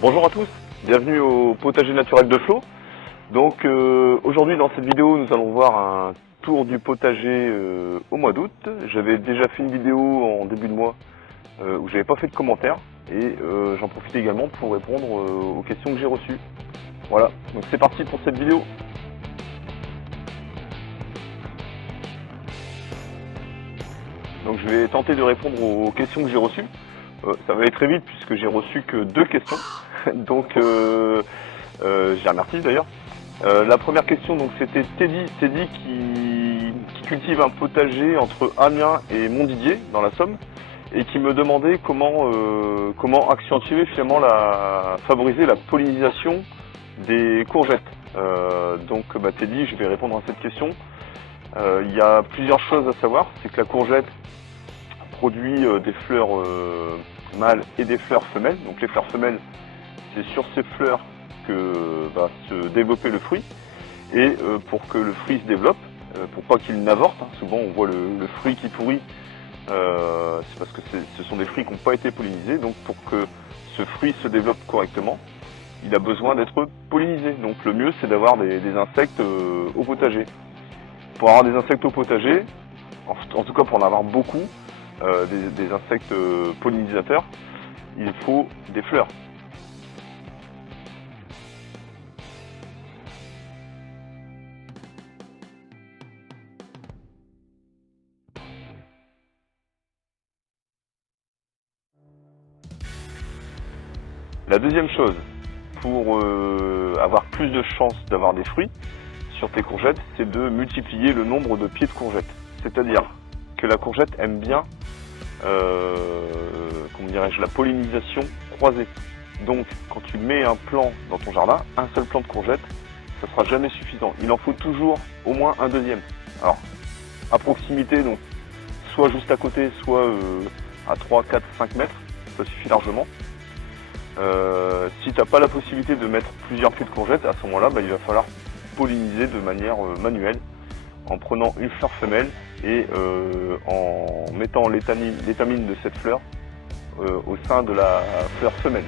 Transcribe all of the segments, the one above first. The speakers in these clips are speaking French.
Bonjour à tous, bienvenue au potager naturel de Flo. Donc aujourd'hui dans cette vidéo nous allons voir un tour du potager au mois d'août. J'avais déjà fait une vidéo en début de mois où j'avais pas fait de commentaires et j'en profite également pour répondre aux questions que j'ai reçues. Voilà, donc c'est parti pour cette vidéo. Donc je vais tenter de répondre aux questions que j'ai reçues. Ça va aller très vite puisque j'ai reçu que 2 questions. Donc je les remercie d'ailleurs. La première question, donc c'était Teddy qui cultive un potager entre Amiens et Montdidier dans la Somme et qui me demandait comment accentuer finalement favoriser la pollinisation des courgettes. Donc Teddy, je vais répondre à cette question. Il y a plusieurs choses à savoir, c'est que la courgette produit des fleurs mâles et des fleurs femelles. Donc les fleurs femelles, c'est sur ces fleurs que va se développer le fruit. Et pour que le fruit se développe, pour pas qu'il n'avorte, souvent on voit le fruit qui pourrit, c'est parce que ce sont des fruits qui n'ont pas été pollinisés. Donc pour que ce fruit se développe correctement, il a besoin d'être pollinisé. Donc le mieux c'est d'avoir des insectes au potager. Pour avoir des insectes au potager, en tout cas pour en avoir beaucoup, des insectes pollinisateurs, il faut des fleurs. La deuxième chose, pour avoir plus de chances d'avoir des fruits sur tes courgettes, c'est de multiplier le nombre de pieds de courgettes. C'est-à-dire que la courgette aime bien la pollinisation croisée. Donc quand tu mets un plant dans ton jardin, un seul plant de courgette, ça ne sera jamais suffisant. Il en faut toujours au moins un deuxième. Alors à proximité, donc soit juste à côté, soit à 3, 4, 5 mètres, ça suffit largement. Si tu n'as pas la possibilité de mettre plusieurs pieds de courgettes, à ce moment-là, il va falloir polliniser de manière manuelle en prenant une fleur femelle et en mettant l'étamine de cette fleur au sein de la fleur femelle.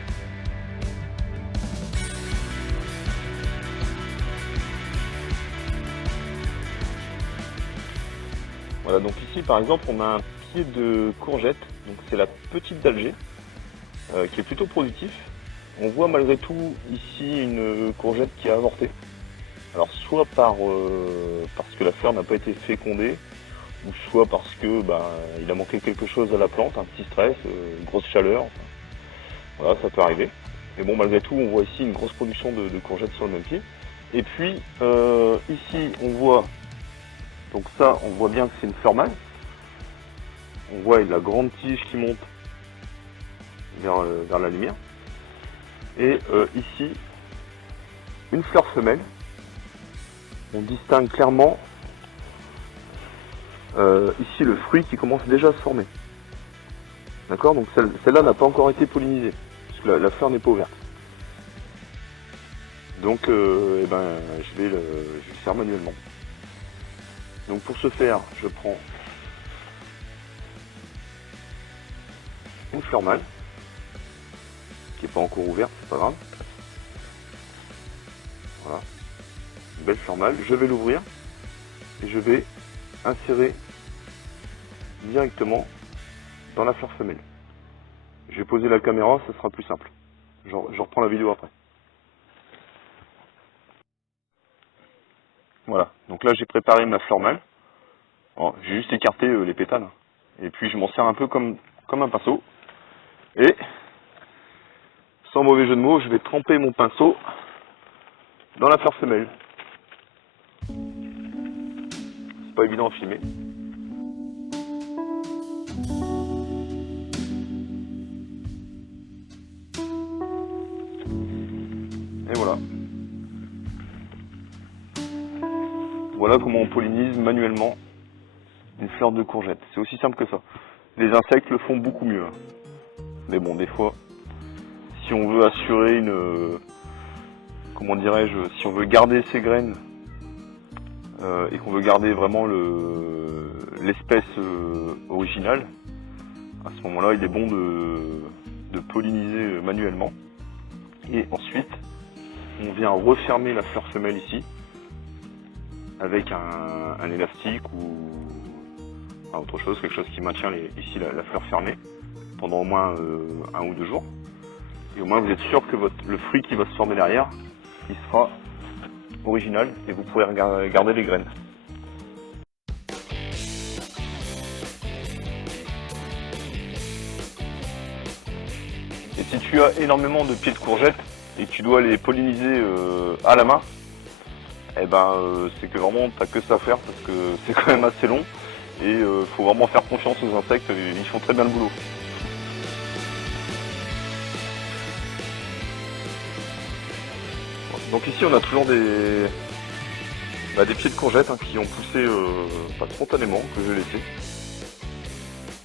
Voilà, donc ici par exemple on a un pied de courgette, donc c'est la petite d'Alger, qui est plutôt productif. On voit malgré tout ici une courgette qui a avorté. Alors soit parce que la fleur n'a pas été fécondée, ou soit parce que il a manqué quelque chose à la plante, un petit stress, une grosse chaleur. Voilà, ça peut arriver. Mais bon, malgré tout, on voit ici une grosse production de courgettes sur le même pied. Et puis ici, on voit, donc ça, on voit bien que c'est une fleur mâle. On voit la grande tige qui monte vers la lumière. Et ici, une fleur femelle. On distingue clairement ici le fruit qui commence déjà à se former. D'accord? Donc celle-là n'a pas encore été pollinisée, puisque la fleur n'est pas ouverte. Donc je vais le faire manuellement. Donc pour ce faire, je prends une fleur mâle, qui n'est pas encore ouverte, c'est pas grave. Voilà. Une belle fleur mâle. Je vais l'ouvrir et je vais insérer directement dans la fleur femelle. Je vais poser la caméra, ça sera plus simple. Je reprends la vidéo après. Voilà, donc là j'ai préparé ma fleur mâle. J'ai juste écarté les pétales. Et puis je m'en sers un peu comme un pinceau. Et, sans mauvais jeu de mots, je vais tremper mon pinceau dans la fleur femelle. C'est pas évident à filmer. Et voilà. Voilà comment on pollinise manuellement une fleur de courgette. C'est aussi simple que ça. Les insectes le font beaucoup mieux. Mais bon, des fois, si on veut assurer si on veut garder ses graines et qu'on veut garder vraiment l'espèce originale, à ce moment-là, il est bon de polliniser manuellement. Et ensuite, on vient refermer la fleur femelle ici avec un élastique ou autre chose, quelque chose qui maintient ici la fleur fermée pendant au moins 1 ou 2 jours. Et au moins vous êtes sûr que le fruit qui va se former derrière, il sera original et vous pourrez garder les graines. Et si tu as énormément de pieds de courgettes et que tu dois les polliniser à la main, eh ben c'est que vraiment t'as que ça à faire parce que c'est quand même assez long et faut vraiment faire confiance aux insectes, ils font très bien le boulot. Donc ici on a toujours des pieds de courgettes qui ont poussé spontanément, que j'ai laissé.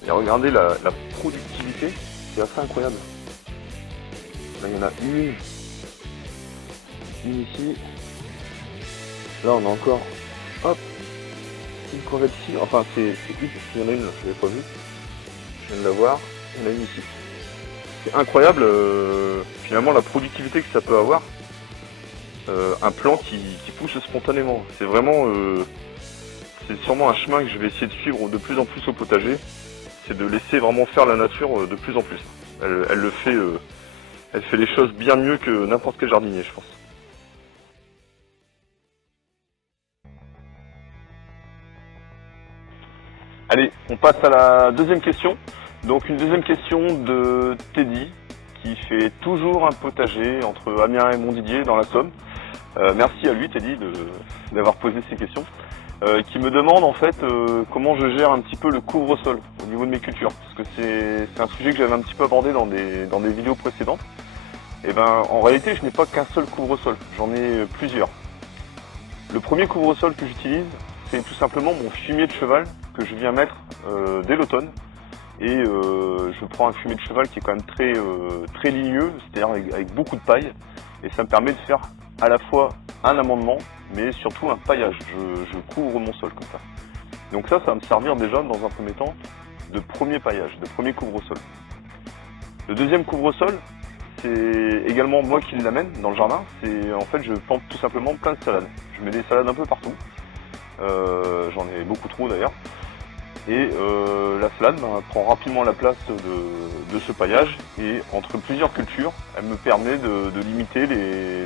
Et regardez la productivité, c'est assez incroyable. Là il y en a une ici. Là on a encore, hop, une courgette ici. Enfin c'est une, il y en a une là, je l'avais pas vue. Je viens de la voir, il y en a une ici. C'est incroyable finalement la productivité que ça peut avoir. Un plant qui pousse spontanément. C'est vraiment, c'est sûrement un chemin que je vais essayer de suivre de plus en plus au potager. C'est de laisser vraiment faire la nature de plus en plus. Elle le fait, elle fait les choses bien mieux que n'importe quel jardinier, je pense. Allez, on passe à la deuxième question. Donc une deuxième question de Teddy, qui fait toujours un potager entre Amiens et Montdidier dans la Somme. Merci à lui, Teddy, d'avoir posé ces questions. Qui me demande en fait comment je gère un petit peu le couvre-sol au niveau de mes cultures. Parce que c'est un sujet que j'avais un petit peu abordé dans des vidéos précédentes. Et ben en réalité je n'ai pas qu'un seul couvre-sol, j'en ai plusieurs. Le premier couvre-sol que j'utilise, c'est tout simplement mon fumier de cheval que je viens mettre dès l'automne. Et je prends un fumier de cheval qui est quand même très ligneux, c'est-à-dire avec beaucoup de paille. Et ça me permet de faire à la fois un amendement, mais surtout un paillage. Je couvre mon sol comme ça. Donc ça va me servir déjà dans un premier temps de premier paillage, de premier couvre-sol. Le deuxième couvre-sol, c'est également moi qui l'amène dans le jardin. C'est en fait je plante tout simplement plein de salades. Je mets des salades un peu partout. J'en ai beaucoup trop d'ailleurs. Et la salade prend rapidement la place de ce paillage et entre plusieurs cultures, elle me permet de limiter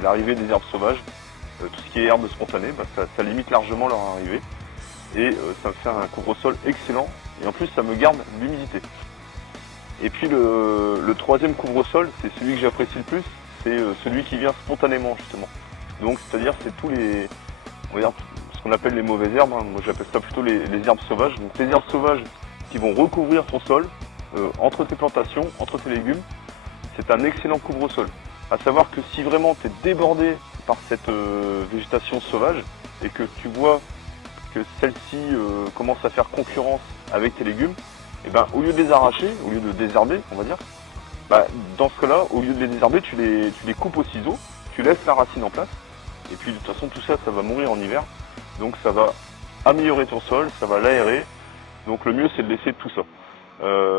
l'arrivée des herbes sauvages. Tout ce qui est herbes spontanées, ça limite largement leur arrivée et ça me fait un couvre-sol excellent et en plus ça me garde l'humidité. Et puis le troisième couvre-sol, c'est celui que j'apprécie le plus, c'est celui qui vient spontanément justement. Donc c'est-à-dire c'est tous les, on va dire, ce qu'on appelle les mauvaises herbes, moi j'appelle ça plutôt les herbes sauvages. Donc les herbes sauvages qui vont recouvrir ton sol, entre tes plantations, entre tes légumes, c'est un excellent couvre-sol. À savoir que si vraiment tu es débordé par cette végétation sauvage et que tu vois que celle-ci commence à faire concurrence avec tes légumes, et ben au lieu de les arracher, au lieu de désherber, on va dire, dans ce cas-là, au lieu de les désherber, tu les coupes au ciseau, tu laisses la racine en place, et puis de toute façon tout ça, ça va mourir en hiver, donc ça va améliorer ton sol, ça va l'aérer, donc le mieux c'est de laisser tout ça.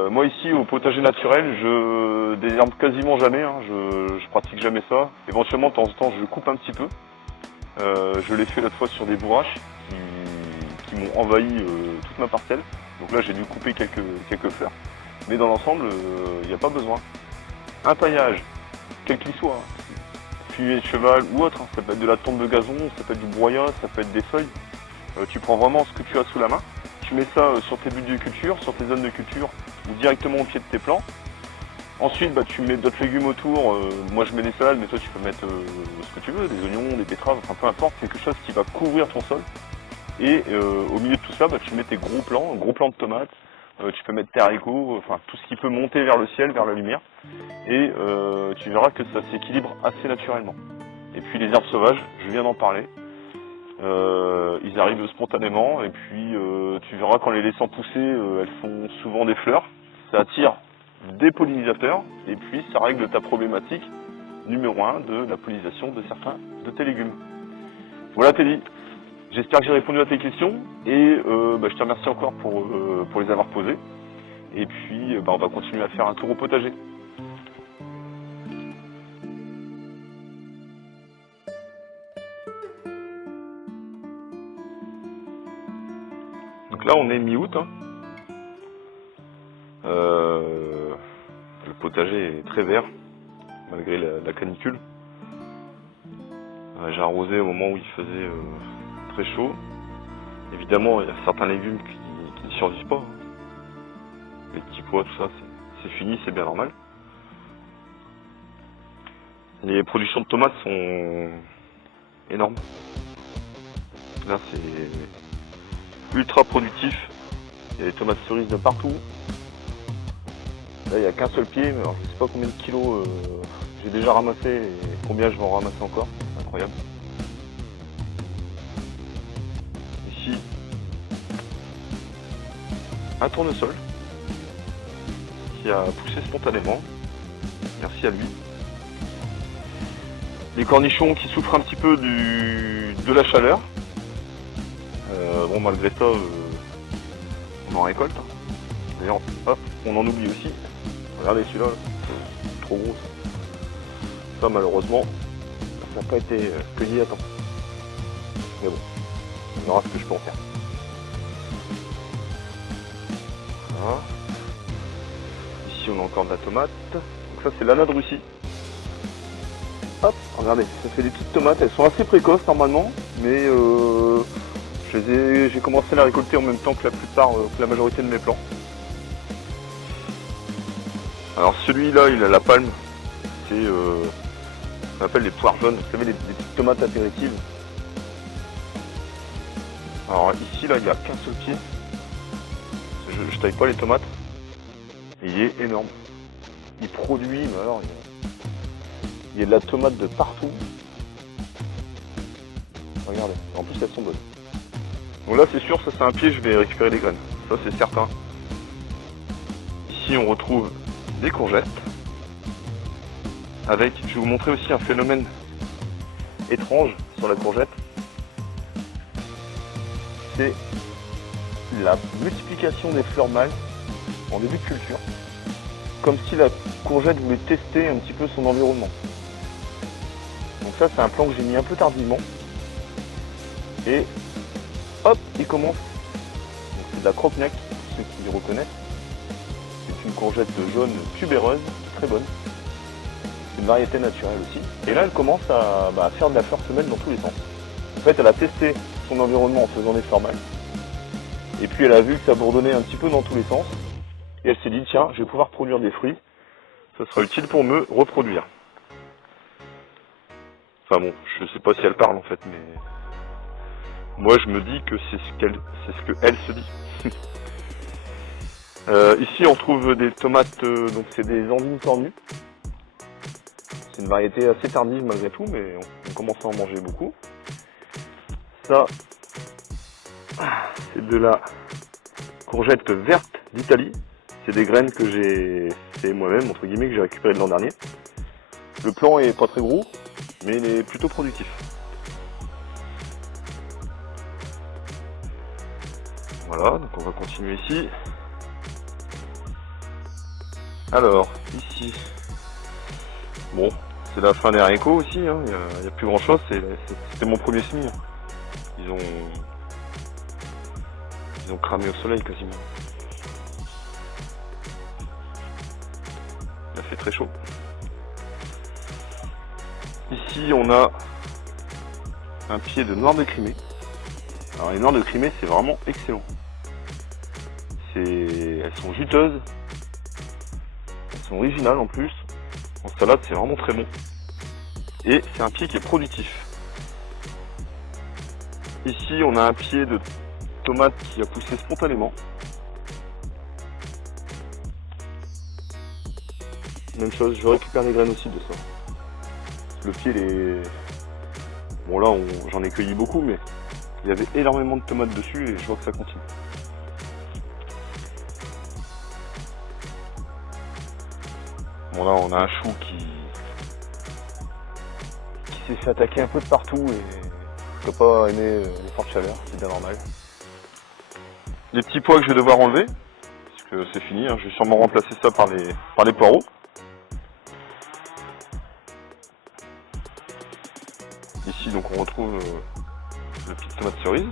Moi ici au potager naturel, je désherbe quasiment jamais, je pratique jamais ça. Éventuellement de temps en temps je coupe un petit peu. Je l'ai fait l'autre fois sur des bourraches qui m'ont envahi toute ma parcelle. Donc là j'ai dû couper quelques fleurs. Mais dans l'ensemble, il n'y a pas besoin. Un paillage, quel qu'il soit, fumier de cheval ou autre, ça peut être de la tonte de gazon, ça peut être du broyat, ça peut être des feuilles. Tu prends vraiment ce que tu as sous la main. Tu mets ça sur tes buts de culture, sur tes zones de culture ou directement au pied de tes plants. Ensuite, tu mets d'autres légumes autour. Moi, je mets des salades, mais toi, tu peux mettre ce que tu veux, des oignons, des betteraves, enfin peu importe, quelque chose qui va couvrir ton sol. Et au milieu de tout ça, tu mets tes gros plants de tomates. Tu peux mettre tes haricots, enfin tout ce qui peut monter vers le ciel, vers la lumière. Et tu verras que ça s'équilibre assez naturellement. Et puis les herbes sauvages, je viens d'en parler. Ils arrivent spontanément et puis tu verras qu'en les laissant pousser, elles font souvent des fleurs. Ça attire des pollinisateurs et puis ça règle ta problématique numéro 1 de la pollinisation de certains de tes légumes. Voilà Teddy, j'espère que j'ai répondu à tes questions et je te remercie encore pour les avoir posées. Et puis on va continuer à faire un tour au potager. Donc là on est mi-août. Hein. Le potager est très vert, malgré la canicule. J'ai arrosé au moment où il faisait très chaud. Évidemment, il y a certains légumes qui ne survivent pas. Les petits pois, tout ça, c'est fini, c'est bien normal. Les productions de tomates sont énormes. Là, c'est ultra productif. Il y a des tomates cerises de partout. Là, il n'y a qu'un seul pied, mais alors, je ne sais pas combien de kilos j'ai déjà ramassé et combien je vais en ramasser encore. Incroyable. Ici, un tournesol qui a poussé spontanément. Merci à lui. Les cornichons qui souffrent un petit peu de la chaleur. Bon, malgré ça, on en récolte. D'ailleurs, hop, on en oublie aussi. Regardez celui-là, trop gros. Ça, malheureusement, ça n'a pas été cueilli à temps. Mais bon, on verra ce que je peux en faire. Voilà. Ici, on a encore de la tomate. Donc ça, c'est l'Anna de Russie. Hop, regardez, ça fait des petites tomates. Elles sont assez précoces normalement, mais j'ai commencé à la récolter en même temps que la majorité de mes plants. Alors celui-là, il a la palme. C'est on appelle les poires jaunes. Vous savez, les petites tomates apéritives. Alors ici, là, il n'y a qu'un seul pied. Je taille pas les tomates. Et il est énorme. Il produit, mais alors, il y a de la tomate de partout. Regardez, en plus elles sont bonnes. Donc là, c'est sûr, ça c'est un pied, je vais récupérer des graines. Ça c'est certain. Ici, on retrouve des courgettes. Avec, je vais vous montrer aussi un phénomène étrange sur la courgette. C'est la multiplication des fleurs mâles en début de culture. Comme si la courgette voulait tester un petit peu son environnement. Donc ça, c'est un plan que j'ai mis un peu tardivement. Et hop, il commence. Donc c'est de la croquignac, pour ceux qui reconnaissent. C'est une courgette jaune tubéreuse, très bonne. C'est une variété naturelle aussi. Et là, elle commence à faire de la fleur femelle dans tous les sens. En fait, elle a testé son environnement en faisant des fleurs mâles. Et puis elle a vu que ça bourdonnait un petit peu dans tous les sens. Et elle s'est dit, tiens, je vais pouvoir produire des fruits. Ça sera utile pour me reproduire. Enfin bon, je sais pas si elle parle en fait, mais moi je me dis que c'est ce qu'elle se dit. Ici on trouve des tomates, donc c'est des endives cornues. C'est une variété assez tardive malgré tout, mais on commence à en manger beaucoup. Ça, c'est de la courgette verte d'Italie. C'est des graines que j'ai fait moi-même, entre guillemets, que j'ai récupéré de l'an dernier. Le plant est pas très gros, mais il est plutôt productif. Voilà, donc on va continuer ici. Alors, ici, bon, c'est la fin des haricots aussi, hein. Il n'y a plus grand chose, c'était mon premier semis. Ils ont cramé au soleil quasiment. Il a fait très chaud. Ici, on a un pied de noix de Crimée. Alors les noix de Crimée, c'est vraiment excellent. Elles sont juteuses. Elles sont originales en plus. En salade, c'est vraiment très bon. Et c'est un pied qui est productif. Ici, on a un pied de tomate qui a poussé spontanément. Même chose, je récupère les graines aussi de ça. Le pied, bon là, j'en ai cueilli beaucoup, mais il y avait énormément de tomates dessus et je vois que ça continue. Bon là, on a un chou qui s'est fait attaquer un peu de partout et je peux pas aimer les fortes chaleurs, c'est bien normal. Les petits pois que je vais devoir enlever, parce que c'est fini, hein, je vais sûrement remplacer ça par les poireaux. Ici, donc on retrouve le petit tomate cerise.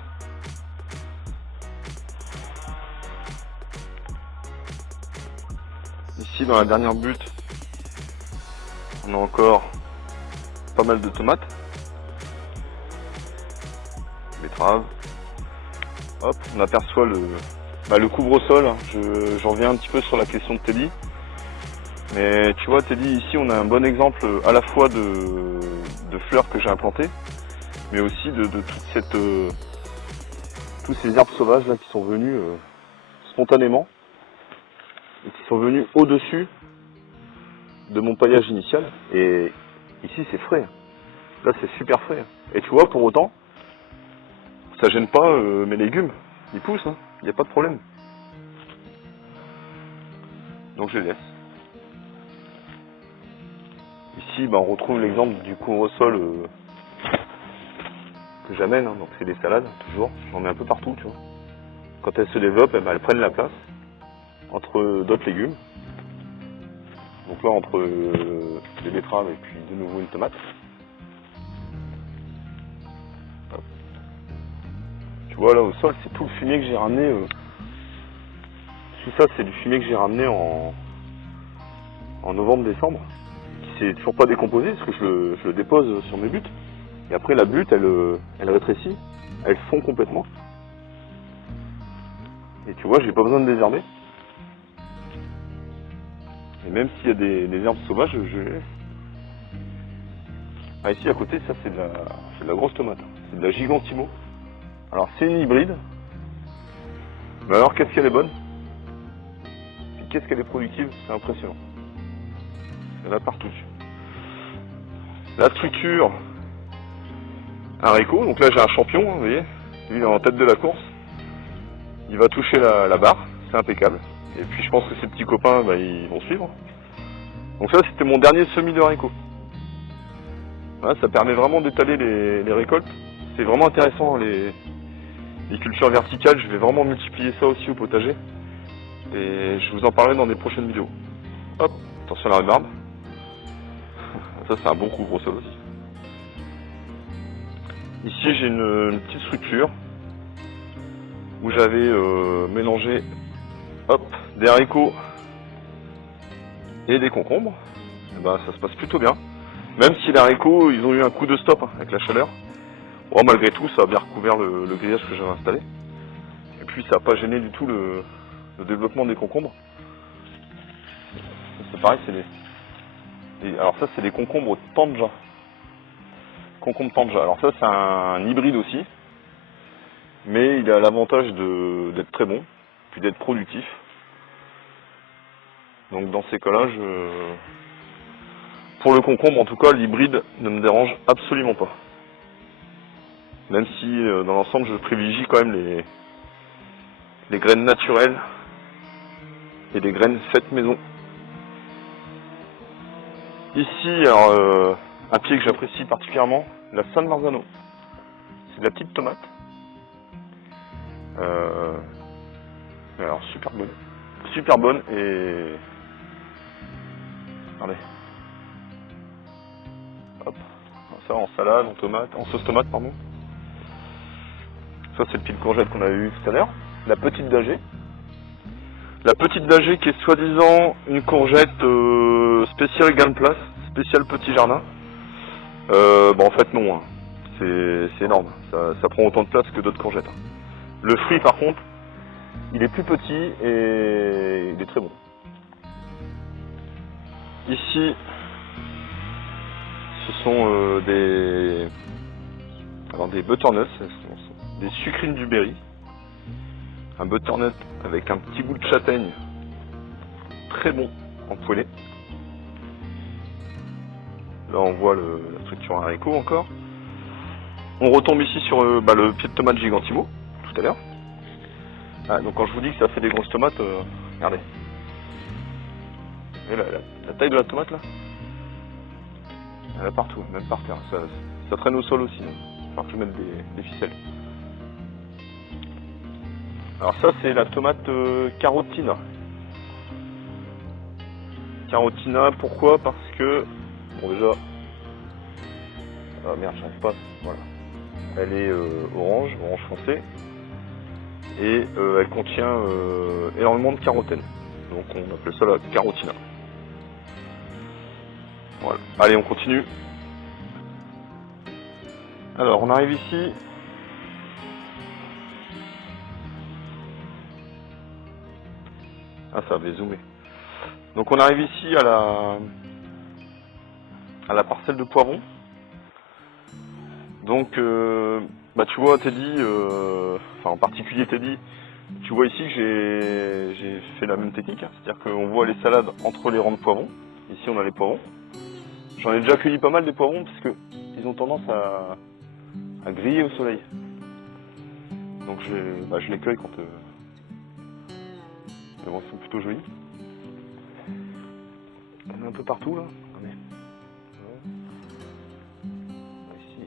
Ici dans la dernière butte, on a encore pas mal de tomates, betteraves. Hop, on aperçoit le couvre-sol. Je reviens un petit peu sur la question de Teddy. Mais tu vois Teddy, ici on a un bon exemple à la fois de fleurs que j'ai implantées, mais aussi de tous ces herbes sauvages là qui sont venues spontanément et qui sont venues au-dessus de mon paillage initial. Et ici c'est frais. Là c'est super frais. Et tu vois, pour autant, ça gêne pas mes légumes. Ils poussent, hein. Il n'y a pas de problème. Donc je les laisse. Ici, on retrouve l'exemple du couvre-sol que j'amène. Hein. Donc c'est des salades, toujours. J'en mets un peu partout, tu vois. Quand elles se développent, elles prennent la place entre d'autres légumes. Donc là, entre les betteraves et puis de nouveau une tomate. Hop. Tu vois, là au sol, c'est tout le fumier que j'ai ramené. Tout ça, c'est du fumier que j'ai ramené en novembre-décembre. Qui s'est toujours pas décomposé, parce que je le dépose sur mes buttes. Et après, la butte, elle rétrécit. Elle fond complètement. Et tu vois, j'ai pas besoin de désherber. Et même s'il y a des herbes sauvages, je les laisse. Ah, ici à côté, ça c'est de la grosse tomate. C'est de la Gigantimo. Alors c'est une hybride. Mais alors qu'est-ce qu'elle est bonne? Puis qu'est-ce qu'elle est productive? C'est impressionnant. Il y en a partout. La structure haricot. Donc là j'ai un champion, hein, vous voyez. Lui il est en tête de la course. Il va toucher la barre. C'est impeccable. Et puis je pense que ses petits copains, ils vont suivre. Donc ça c'était mon dernier semis de haricots. Voilà, ça permet vraiment d'étaler les récoltes. C'est vraiment intéressant les cultures verticales. Je vais vraiment multiplier ça aussi au potager. Et je vous en parlerai dans des prochaines vidéos. Hop, attention à la rhubarbe. Ça c'est un bon couvre-sol aussi. Ici j'ai une petite structure où j'avais mélangé des haricots et des concombres. Et ça se passe plutôt bien. Même si les haricots, ils ont eu un coup de stop avec la chaleur. Bon, malgré tout, ça a bien recouvert le grillage que j'avais installé. Et puis, ça n'a pas gêné du tout le développement des concombres. C'est pareil, alors ça, c'est des concombres Tanja. Concombre Tanja. Alors ça, c'est un hybride aussi. Mais il a l'avantage d'être très bon, puis d'être productif. Donc dans ces cas-là, pour le concombre, en tout cas, l'hybride ne me dérange absolument pas. Même si, dans l'ensemble, je privilégie quand même les graines naturelles et les graines faites maison. Ici, alors, un pied que j'apprécie particulièrement, la San Marzano. C'est de la petite tomate. Alors, super bonne. Super bonne et... Regardez. Hop, ça en salade, en tomate, en sauce tomate, pardon. Ça c'est le pied de courgette qu'on avait eu tout à l'heure. La petite dagée. La petite dagée qui est soi-disant une courgette spéciale gain de place, spéciale petit jardin. En fait non, hein. C'est énorme. Ça prend autant de place que d'autres courgettes. Hein. Le fruit par contre, il est plus petit et il est très bon. Ici, ce sont des butternuts, des sucrines du Berry. Un butternut avec un petit goût de châtaigne, très bon en poêlée. Là on voit la structure haricot encore. On retombe ici sur le pied de tomate Gigantimo, tout à l'heure. Ah, donc quand je vous dis que ça fait des grosses tomates, regardez. Et la taille de la tomate là, elle est partout, même par terre. Ça traîne au sol aussi. Il va falloir que je mette des ficelles. Alors ça c'est la tomate Carotina. Carotina, pourquoi? Parce que, bon déjà, ah merde, j'arrive pas, voilà. Elle est orange foncé, et elle contient énormément de carotène. Donc on appelle ça la carotina. Voilà. Allez, on continue. Alors on arrive ici. Ah, ça avait zoomé. Donc on arrive ici à la parcelle de poivrons. Donc bah tu vois Teddy, enfin en particulier Teddy, tu vois ici que j'ai fait la même technique, hein. C'est-à-dire qu'on voit les salades entre les rangs de poivrons. Ici on a les poivrons. J'en ai déjà cueilli pas mal des poivrons parce que ils ont tendance à griller au soleil. Donc je les cueille quand mais bon, ils sont plutôt jolis. On est un peu partout là. Regardez. Ici.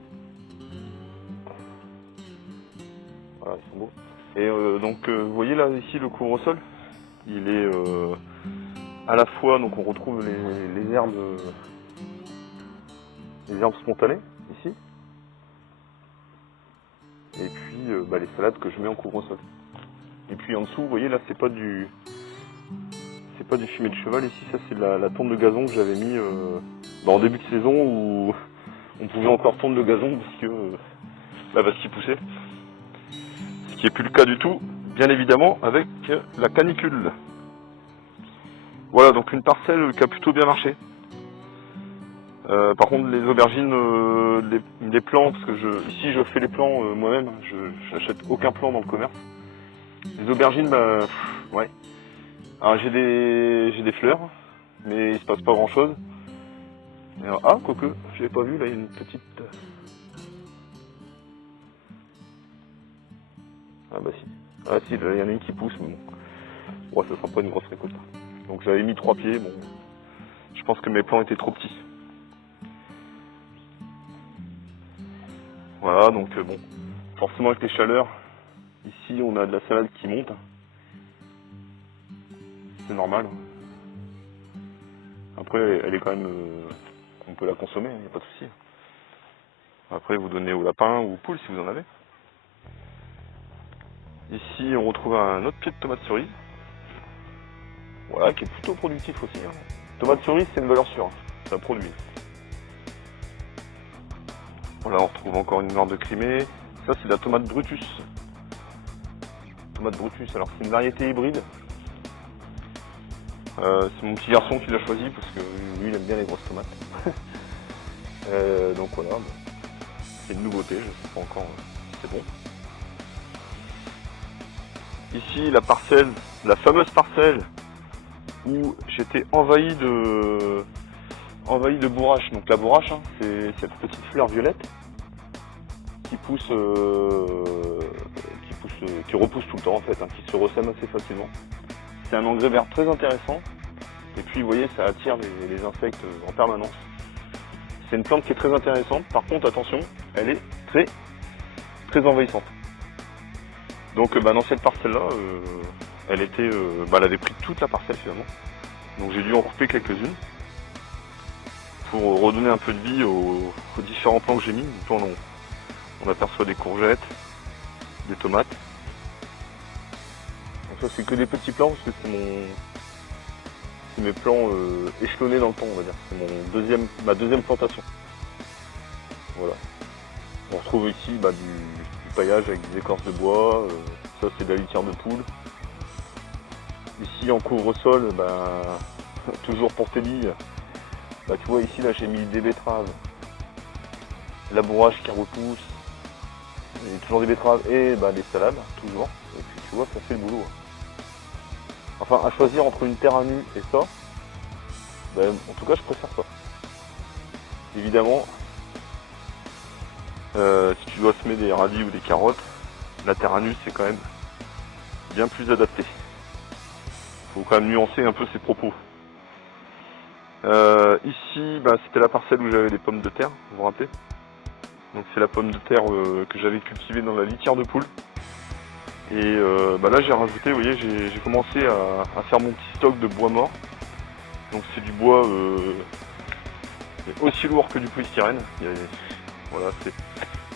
Voilà, ils sont beaux. Et donc vous voyez là ici le couvre-sol, il est à la fois, donc on retrouve les herbes spontanées ici, et puis les salades que je mets en couvre-sol. Et puis en dessous, vous voyez là, c'est pas du fumier de cheval ici, ça c'est la tonte de gazon que j'avais mis en début de saison où on pouvait encore tondre le gazon parce qu'il poussait. Ce qui n'est plus le cas du tout, bien évidemment, avec la canicule. Voilà, donc une parcelle qui a plutôt bien marché. Par contre, les aubergines, les plants, parce que ici je fais les plants moi-même, je n'achète aucun plant dans le commerce. Les aubergines, ouais. Alors j'ai des fleurs, mais il se passe pas grand chose. Ah, quoique, je l'ai pas vu, là il y a une petite... Ah bah si. Ah si, là il y en a une qui pousse, mais bon. Ouais, ça sera pas une grosse récolte. Donc j'avais mis 3 pieds, bon. Je pense que mes plants étaient trop petits. Voilà, donc bon. Forcément avec les chaleurs, ici on a de la salade qui monte. C'est normal. Après, elle est quand même... on peut la consommer, il n'y a pas de souci. Après, vous donnez au lapin ou aux poules si vous en avez. Ici, on retrouve un autre pied de tomate cerise. Voilà, qui est plutôt productif aussi. Hein. Tomate cerise, c'est une valeur sûre. Ça produit. Voilà, on retrouve encore une marque de Crimée. Ça, c'est de la tomate Brutus. Tomate Brutus, alors c'est une variété hybride. C'est mon petit garçon qui l'a choisi parce que lui, il aime bien les grosses tomates. Donc voilà, c'est une nouveauté, je ne sais pas encore, c'est bon. Ici, la parcelle, la fameuse parcelle où j'étais envahi de bourrache. Donc la bourrache, hein, c'est cette petite fleur violette qui repousse tout le temps en fait, hein, qui se ressème assez facilement. C'est un engrais vert très intéressant. Et puis vous voyez, ça attire les insectes en permanence. C'est une plante qui est très intéressante. Par contre, attention, elle est très envahissante. Donc dans cette parcelle-là, elle avait pris toute la parcelle finalement. Donc j'ai dû en couper quelques-unes pour redonner un peu de vie aux différents plants que j'ai mis. Donc, on aperçoit des courgettes, des tomates. Donc ça c'est que des petits plants parce que c'est mes plants échelonnés dans le temps, on va dire. C'est ma deuxième plantation. Voilà. On retrouve ici du paillage avec des écorces de bois. Ça c'est de la litière de poule. Ici en couvre-sol, toujours pour Teddy, tu vois ici là j'ai mis des betteraves, la bourrache qui repousse, et toujours des betteraves et des salades, toujours. Et puis tu vois, ça fait le boulot. Enfin, à choisir entre une terre à nu et ça, en tout cas je préfère ça. Évidemment, si tu dois semer des radis ou des carottes, la terre à nu c'est quand même bien plus adapté. Il faut quand même nuancer un peu ses propos. Ici, c'était la parcelle où j'avais des pommes de terre, vous vous rappelez? Donc c'est la pomme de terre que j'avais cultivée dans la litière de poule. Et là j'ai rajouté, vous voyez, j'ai commencé à faire mon petit stock de bois mort. Donc c'est du bois aussi lourd que du polystyrène. Voilà,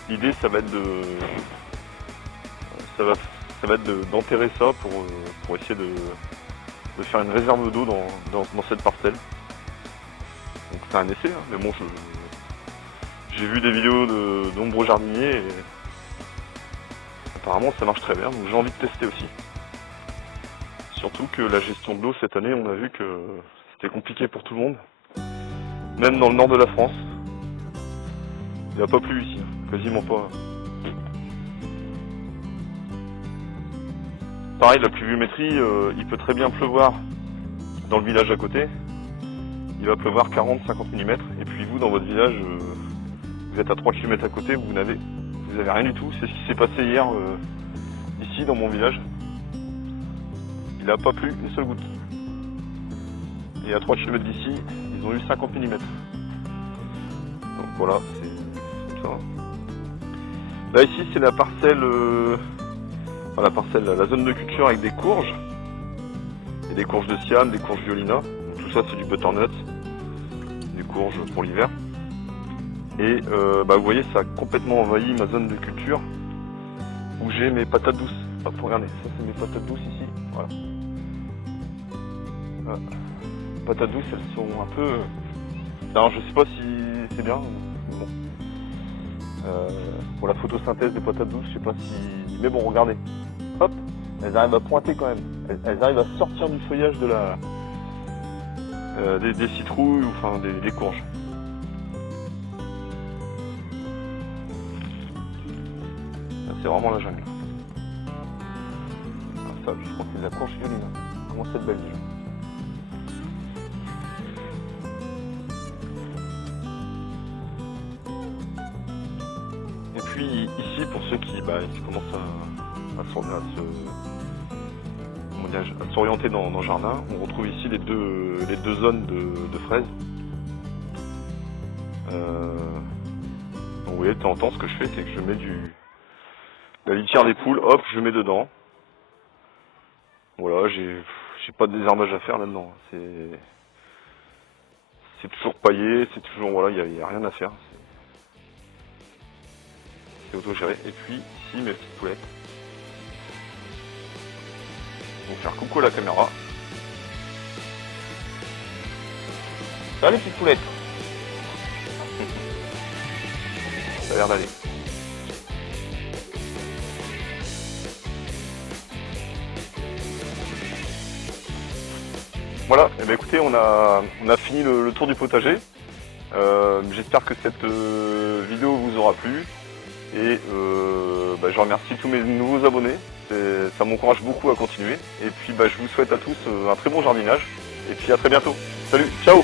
l'idée ça va être d'enterrer ça pour essayer de faire une réserve d'eau dans cette parcelle. Donc c'est un essai, hein, mais bon, j'ai vu des vidéos de nombreux jardiniers et apparemment ça marche très bien, donc j'ai envie de tester aussi. Surtout que la gestion de l'eau cette année, on a vu que c'était compliqué pour tout le monde. Même dans le nord de la France. Il n'y a pas plu ici, quasiment pas. Pareil, la pluviométrie, il peut très bien pleuvoir dans le village à côté. Il va pleuvoir 40-50 mm. Et puis vous, dans votre village, vous êtes à 3 km à côté, vous n'avez rien du tout. C'est ce qui s'est passé hier, ici, dans mon village. Il n'a pas plu une seule goutte. Et à 3 km d'ici, ils ont eu 50 mm. Donc voilà, c'est comme ça. Là ici, c'est la parcelle, la zone de culture avec des courges. Et des courges de Siam, des courges violina. Donc, tout ça, c'est du butternut. Des courges pour l'hiver. Et vous voyez, ça a complètement envahi ma zone de culture où j'ai mes patates douces. Hop, regardez, ça c'est mes patates douces ici. Voilà. Les patates douces, elles sont un peu... Alors, je sais pas si c'est bien. Bon. Pour la photosynthèse des patates douces, je sais pas si... Mais bon, regardez. Hop, elles arrivent à pointer quand même. Elles arrivent à sortir du feuillage de la... des citrouilles, ou enfin des courges. C'est vraiment la jungle. Ça, je crois que c'est de la courge violina. Comment c'est belle déjà. Et puis ici, pour ceux qui commencent à s'orienter dans le jardin, on retrouve ici les deux zones de fraises. Donc vous voyez, de temps en temps, ce que je fais, c'est que je mets la litière des poules, hop, je mets dedans. Voilà, j'ai pas de désherbage à faire là-dedans. C'est toujours paillé, c'est toujours, voilà, il n'y a rien à faire. C'est autogéré. Et puis, ici, mes petites poulettes. Je vais faire coucou à la caméra. Ça, les petites poulettes. Ça a l'air d'aller. Voilà, et bien écoutez, on a fini le tour du potager. J'espère que cette vidéo vous aura plu. Et je remercie tous mes nouveaux abonnés. Ça m'encourage beaucoup à continuer. Et puis je vous souhaite à tous un très bon jardinage. Et puis à très bientôt. Salut, ciao!